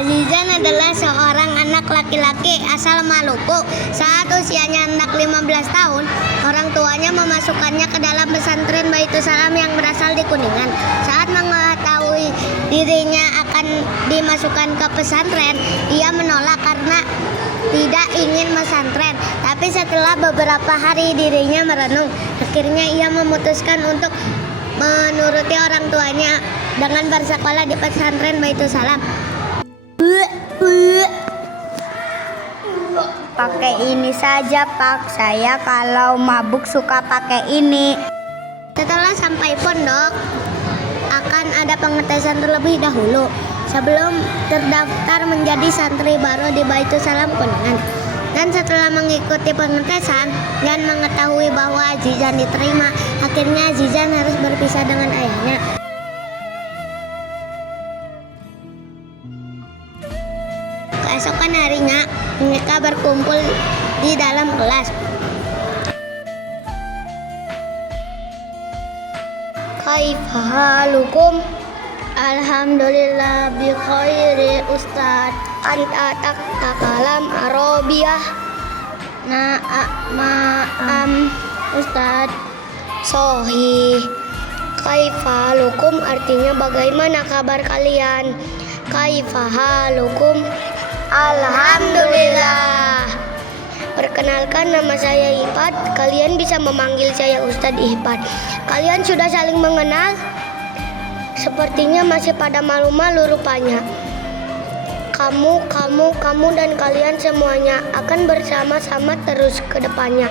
Azizan adalah seorang anak laki-laki asal Maluku. Saat usianya hendak 15 tahun, orang tuanya memasukkannya ke dalam pesantren Baitus Salam yang berasal di Kuningan. Saat mengetahui dirinya akan dimasukkan ke pesantren, ia menolak karena tidak ingin pesantren. Tapi setelah beberapa hari dirinya merenung, akhirnya ia memutuskan untuk menuruti orang tuanya dengan bersekolah di pesantren Baitus Salam. Pakai ini saja, Pak. Saya kalau mabuk suka pakai ini. Setelah sampai pondok, akan ada pengetesan terlebih dahulu sebelum terdaftar menjadi santri baru di Baitus Salam Kuningan. Dan setelah mengikuti pengetesan dan mengetahui bahwa Azizan diterima, akhirnya Azizan harus berpisah dengan ayahnya. Keesokan harinya, mereka berkumpul di dalam kelas. Kaifa halukum? Alhamdulillah bi khairi Ustaz. Anta takalam Arabiyah. Ma'am Ustaz. Sohi. Kaifa halukum artinya bagaimana kabar kalian? Kaifa halukum? Alhamdulillah. Perkenalkan, nama saya Ihfad. Kalian bisa memanggil saya Ustadz Ihfad. Kalian sudah saling mengenal? Sepertinya masih pada malu-malu rupanya. Kamu dan kalian semuanya akan bersama-sama terus ke depannya.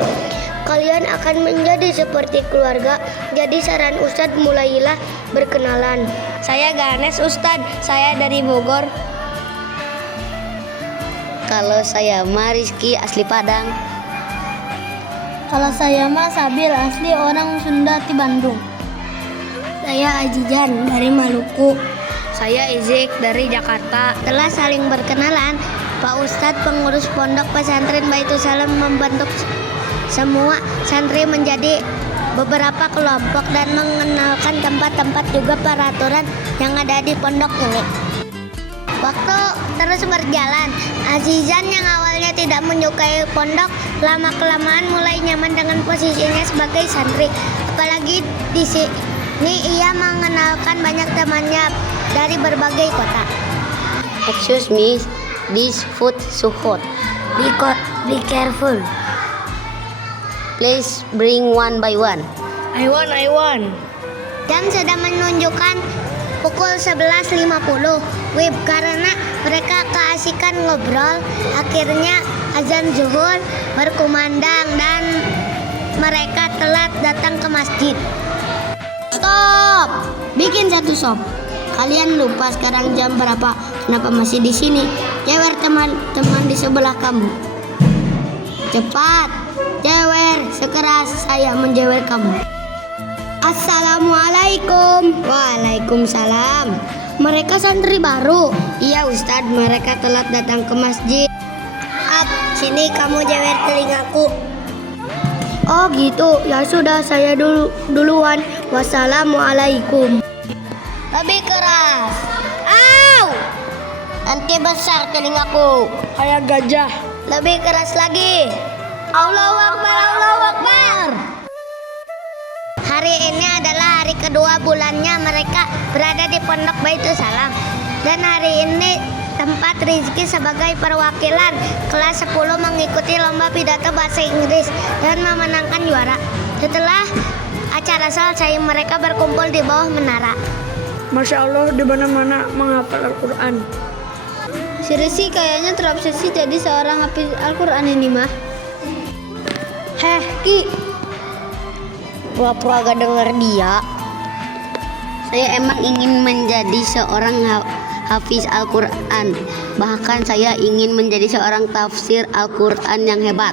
Kalian akan menjadi seperti keluarga. Jadi saran Ustadz, mulailah berkenalan. Saya Ganes Ustadz, saya dari Bogor. Kalau saya mah Rizky asli Padang. Kalau saya mah Sabil, asli orang Sunda di Bandung. Saya Azizan dari Maluku. Saya Izik dari Jakarta. Setelah saling berkenalan, Pak Ustadz pengurus pondok pesantren Baitus Salam membentuk semua santri menjadi beberapa kelompok dan mengenalkan tempat-tempat juga peraturan yang ada di pondok ini. Waktu terus berjalan, Azizan yang awalnya tidak menyukai pondok, lama-kelamaan mulai nyaman dengan posisinya sebagai santri. Apalagi di sini ia mengenalkan banyak temannya dari berbagai kota. Excuse me, this food so hot. Be careful. Please bring one by one. I want. Jam sudah menunjukkan pukul 11.50. Wib, karena mereka keasikan ngobrol, akhirnya azan zuhur berkumandang dan mereka telat datang ke masjid. Stop! Bikin satu sop. Kalian lupa sekarang jam berapa? Kenapa masih di sini? Jewer teman-teman di sebelah kamu. Cepat, jewer sekeras saya menjewer kamu. Assalamualaikum. Waalaikumsalam. Mereka santri baru. Iya Ustadz, mereka telat datang ke masjid. Sini kamu jewer telingaku. Oh gitu, ya sudah saya duluan. Wassalamualaikum. Lebih keras. Au! Nanti besar telingaku. Kayak gajah. Lebih keras lagi. Allahu Akbar, Allahu Akbar. Hari ini adalah hari kedua bulannya mereka berada di pondok Baitus Salam. Dan hari ini tempat Rizky sebagai perwakilan kelas 10 mengikuti lomba pidato bahasa Inggris dan memenangkan juara. Setelah acara selesai, mereka berkumpul di bawah menara. Masya Allah, di mana-mana menghafal Al-Quran. Si Rizky kayaknya terobsesi jadi seorang hafiz Al-Quran ini mah. Heh, Ki. Pura-pura gak denger dia. Saya emang ingin menjadi seorang hafiz Al-Quran. Bahkan saya ingin menjadi seorang tafsir Al-Quran yang hebat.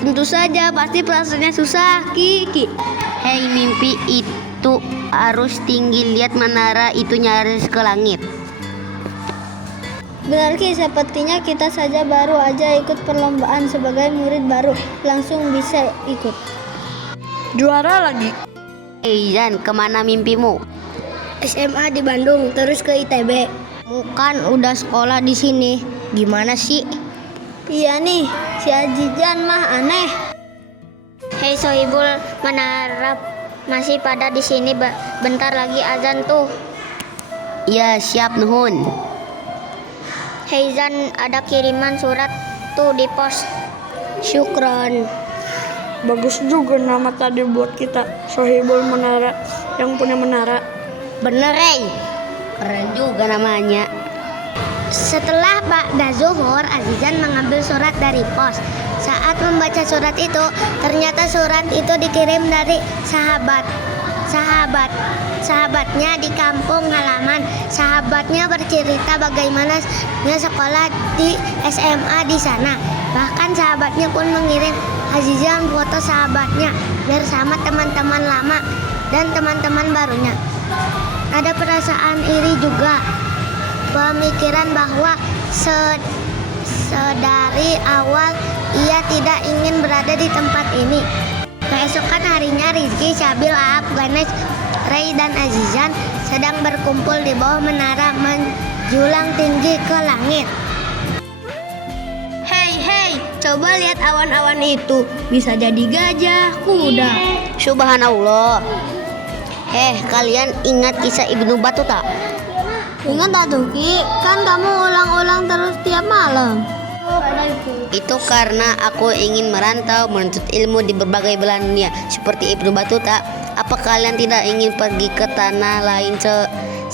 Tentu saja, pasti perasaannya susah, Ki. Hei, mimpi itu harus tinggi. Lihat menara itu nyaris ke langit. Benar Ki, sepertinya kita saja baru aja ikut perlombaan sebagai murid baru, langsung bisa ikut. Juara lagi. Zan, kemana mimpimu? SMA di Bandung, terus ke ITB. Bukan udah sekolah di sini. Gimana sih? Iya nih, si Azizan mah aneh. Hei Sohibul Manarap, masih pada di sini? Bentar lagi azan tuh. Iya, siap nuhun. Hei Zan, ada kiriman surat tuh di pos. Syukron. Bagus juga nama tadi buat kita. Sohibul Menara, yang punya menara. Bener, Rey. Keren juga namanya. Setelah ba'da zuhur, Azizan mengambil surat dari pos. Saat membaca surat itu, ternyata surat itu dikirim dari sahabatnya di kampung halaman. Sahabatnya bercerita bagaimana dia sekolah di SMA di sana. Bahkan sahabatnya pun mengirim Azizan foto sahabatnya bersama teman-teman lama dan teman-teman barunya. Ada perasaan iri juga, pemikiran bahwa sedari awal ia tidak ingin berada di tempat ini. Keesokan harinya Rizky, Syabil, Aap, Ganesh, Ray, dan Azizan sedang berkumpul di bawah menara menjulang tinggi ke langit. Hei, coba lihat awan-awan itu. Bisa jadi gajah, kuda. Subhanallah. Kalian ingat kisah Ibnu Battuta? Ingat tak tuh Ki? Kan kamu ulang-ulang terus tiap malam. Itu karena aku ingin merantau menuntut ilmu di berbagai belahan dunia seperti Ibnu Battuta. Apa kalian tidak ingin pergi ke tanah lain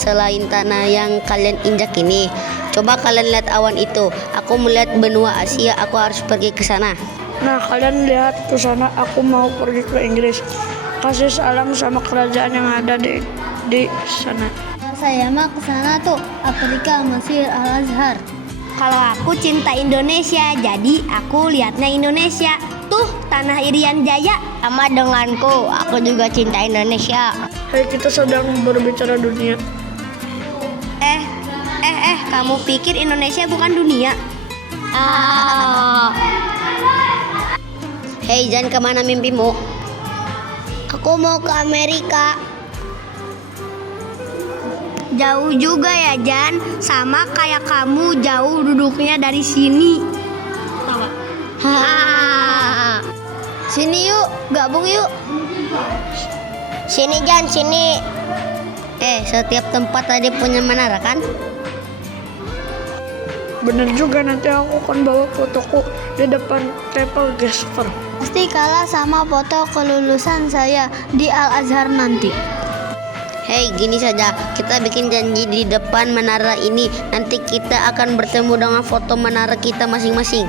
selain tanah yang kalian injak ini? Coba kalian lihat awan itu. Aku melihat benua Asia. Aku harus pergi ke sana. Nah, kalian lihat ke sana, aku mau pergi ke Inggris. Kasih salam sama kerajaan yang ada di sana. Saya mah ke sana tuh, Afrika, Mesir, Al-Azhar. Kalau aku cinta Indonesia, jadi aku lihatnya Indonesia. Tuh, tanah Irian Jaya. Sama denganku, aku juga cinta Indonesia. Hei, kita sedang berbicara dunia. Kamu pikir Indonesia bukan dunia? Hei, jangan kemana mimpimu? Aku mau ke Amerika. Jauh juga ya, Jan. Sama kayak kamu jauh duduknya dari sini. Sini yuk, gabung yuk. Sini Jan, sini. Setiap tempat tadi punya menara kan? Bener juga, nanti aku akan bawa fotoku di depan Temple Gasper. Pasti kalah sama foto kelulusan saya di Al-Azhar nanti. Hei, gini saja, kita bikin janji di depan menara ini. Nanti kita akan bertemu dengan foto menara kita masing-masing.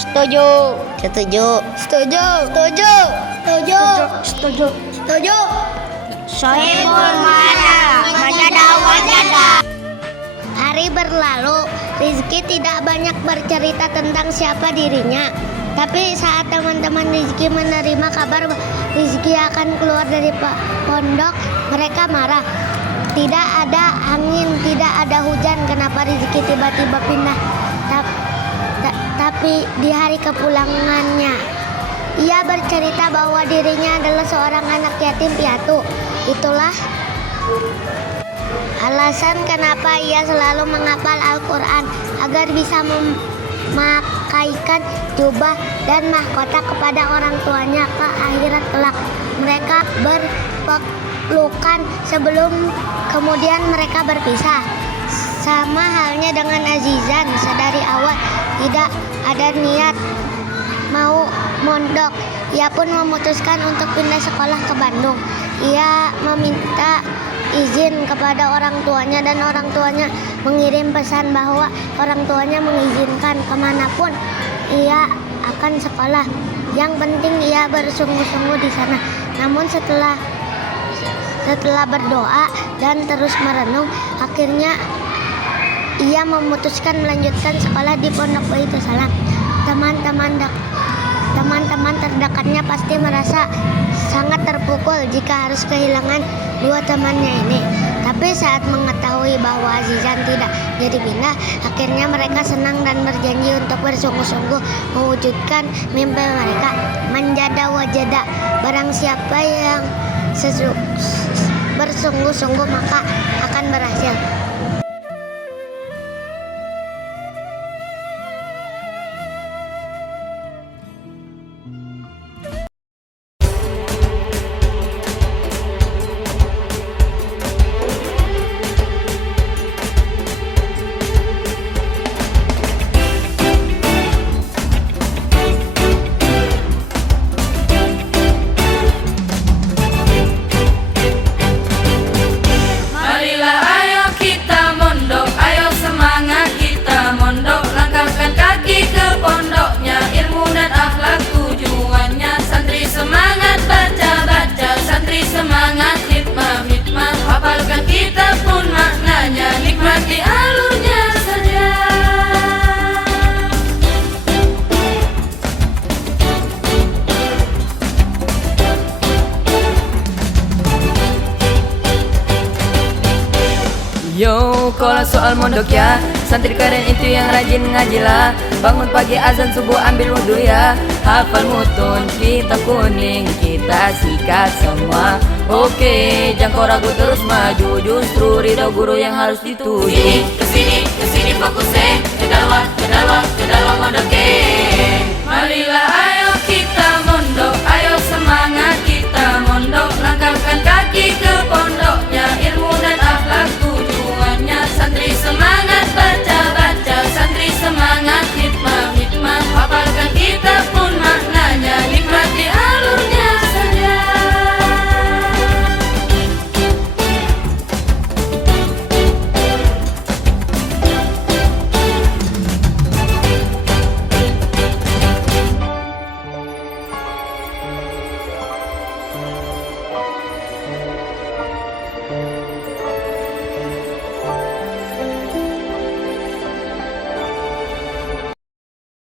Setuju. Setuju. Setuju. Setuju. Setuju. Setuju. Setuju. Sohibul Manara. Hari berlalu, Rizky tidak banyak bercerita tentang siapa dirinya. Tapi saat teman-teman Rizky menerima kabar Rizky akan keluar dari pondok, mereka marah. Tidak ada angin, tidak ada hujan, kenapa Rizky tiba-tiba pindah? Tapi di hari kepulangannya, ia bercerita bahwa dirinya adalah seorang anak yatim piatu. Itulah alasan kenapa ia selalu menghafal Al-Quran agar bisa memakaikan jubah dan mahkota kepada orang tuanya ke akhirat kelak. Mereka berpelukan sebelum kemudian mereka berpisah. Sama halnya dengan Azizan, sedari awal tidak ada niat mau mondok. Ia pun memutuskan untuk pindah sekolah ke Bandung. Ia meminta izin kepada orang tuanya dan orang tuanya mengirim pesan bahwa orang tuanya mengizinkan kemanapun ia akan sekolah. Yang penting ia bersungguh-sungguh di sana. Namun setelah berdoa dan terus merenung, akhirnya ia memutuskan melanjutkan sekolah di Pondok Baitul Salam. Teman-teman terdekatnya pasti merasa sangat terpukul jika harus kehilangan dua temannya ini. Tapi saat mengetahui bahwa Azizan tidak jadi pindah, akhirnya mereka senang dan berjanji untuk bersungguh-sungguh mewujudkan mimpi mereka. Menjada wajada, barang siapa yang bersungguh-sungguh maka akan berhasil. lupa soal mondok ya. Santri keren itu yang rajin ngaji lah. Bangun pagi azan subuh ambil wudhu ya. Hafal mutun kitab kuning kita sikat semua. Oke, jangan kau ragu terus maju. Justru ridho guru yang harus dituju. Kesini